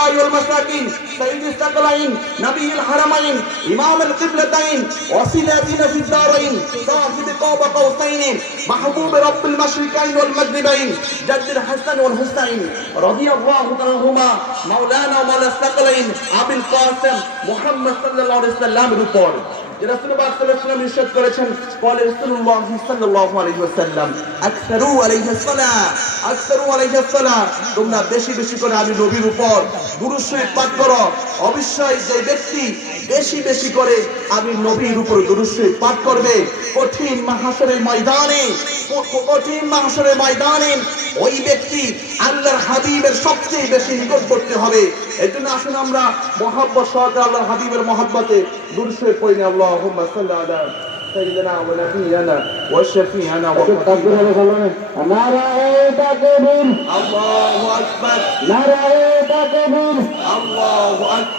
والمساكين سيد الثقلين نبي الحرمين إمام القبلتين وسيلتنا في الدارين صاحب قاب قوسين محبوب رب المشرقين والمغربين جد الحسن والحسين رضي الله عنهما مولانا ومولا الثقلين أبي القاسم محمد صلى الله عليه وسلم উপর রাসূলুল্লাহ সাল্লাল্লাহু আলাইহি ওয়াসাল্লাম ইরশাদ করেছেন قال রাসূলুল্লাহ সাল্লাল্লাহু আলাইহি ওয়াসাল্লাম আকসারু আলাইহিস সালাত আকসারু আলাইহিস সালাত তোমরা বেশি বেশি করে আমি নবীর উপর দুরূদ শরীফ পাঠ করো। অবশ্যই যে ব্যক্তি বেশি বেশি করে আমি নবীর উপর দুরূদ শরীফ পাঠ করবে কঠিন মাহশরের ময়দানে ওই ব্যক্তি আল্লাহর হাবিবের সবচেয়ে বেশি নিকটবর্তী হবে। এজন্য আসুন আমরা মহব্বত সহকারে আল্লাহর হাবিবের মহব্বতে দুরূদ শরীফ পড়ি। আল্লাহুম্মা সাল্লি আলা سيدنا ونبينا وشفيعنا নারায়ে তাকবীর الله أكبر নারায়ে তাকবীর الله أكبر